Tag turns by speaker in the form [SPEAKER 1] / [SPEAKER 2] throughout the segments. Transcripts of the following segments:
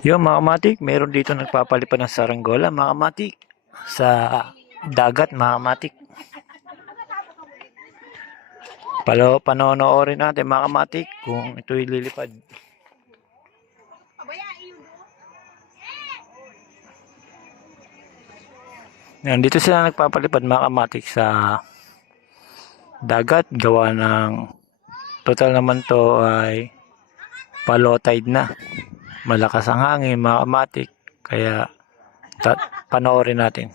[SPEAKER 1] Yung mga kamatik, meron dito nagpapalipad ng saranggola, mga kamatik. Sa dagat, mga kamatik. Palo, panonoorin natin mga kamatik kung ito'y lilipad. Yan, dito sila nagpapalipad mga kamatik sa dagat. Gawa ng total naman to ay palo tide na. Malakas ang hangin mga. Kaya panoorin natin.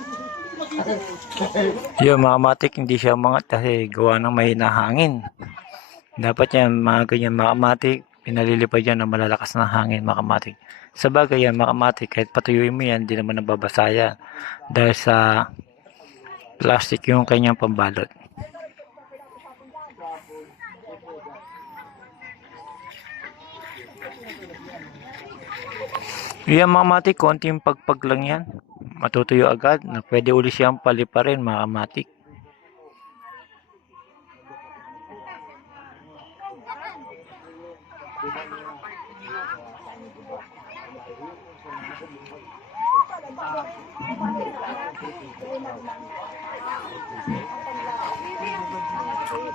[SPEAKER 1] Yung mga matik, hindi siya umangat kasi gawa ng may hangin. Dapat yan, mga ganyan mga matik, pinalilipad yan ng malalakas na hangin mga matik. Sa bagay yan mga matik, kahit patuyuin mo yan, hindi naman nababasa yan. Dahil sa plastic yung kanyang pambalot. Yan mga matik, konting pagpag lang yan. Matutuyo agad na pwede uli siyang paliparin mga matik.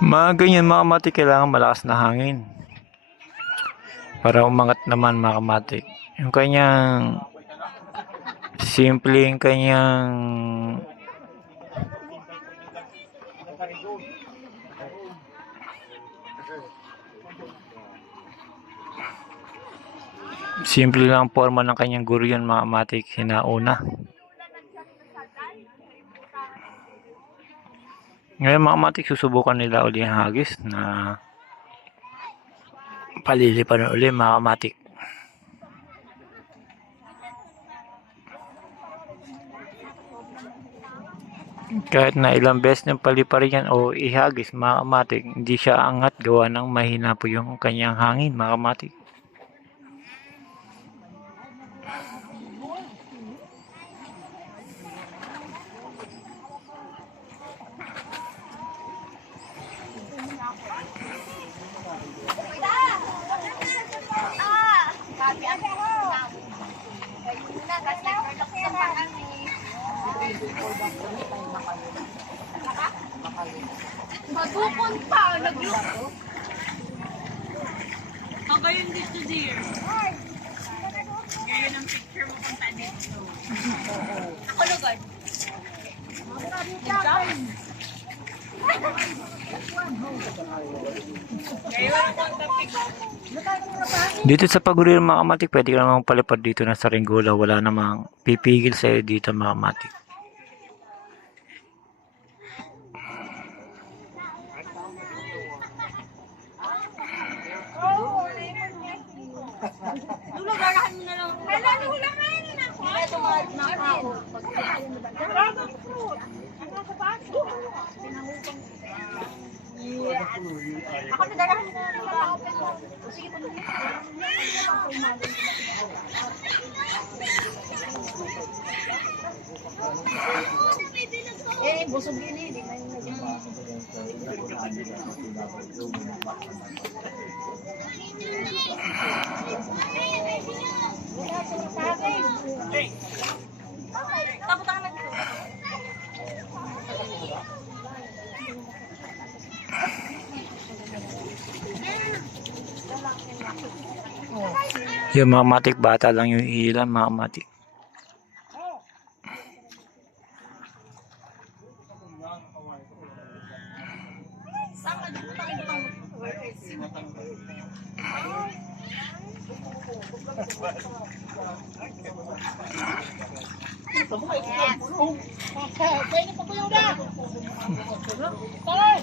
[SPEAKER 1] Mga ganyan mga matik, kailangan malakas na hangin. Para umangat naman mga matik. Yung kanyang simple yung kanyang simple lang ang forma ng kanyang guro yun mga matik sinauna. Ngayon mga matik susubukan nila uli ang hagis na palilipan uli mga matik. Kahit na ilang beses niyang paliparin yan o ihagis mga hindi siya angat gawa ng mahina po yung kanyang hangin mga.
[SPEAKER 2] Madukon pa, naglook. Ang gayon dito, dear. Ngayon ang picture mo punta dito. Ako lugod.
[SPEAKER 1] Dito sa paguri ng mga kamatik, pwede ka namang palipad dito na sa ringgola. Wala namang pipigil sa'yo dito mga kamatik.
[SPEAKER 2] Lula, gagahan mo na lang. Wala, lula nga yun tumalit na ako. Ako na. Sige, tuloy. Eh, busog yun eh. Di naging Tapos ang nag
[SPEAKER 1] Yung mga kamatik, bata lang yung ilan mga kamatik.
[SPEAKER 2] Saan ka dito tayo butang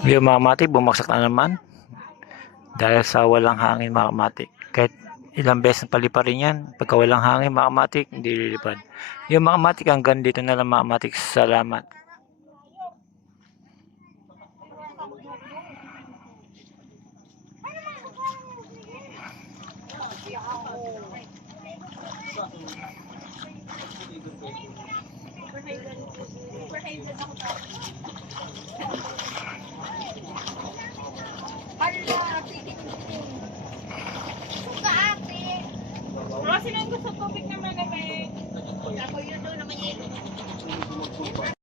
[SPEAKER 1] Yung mga kamatik, bumagsak na naman. Dahil sa walang hangin mga kamatik. Kahit ilang beses na paliparin yan. Pagka walang hangin mga kamatik, hindi lilipad. Yung mga kamatik, hanggang dito na lang mga kamatik. Salamat.
[SPEAKER 3] Mga sila gusto tubig na malamig.
[SPEAKER 2] Ako yun doon naman yun.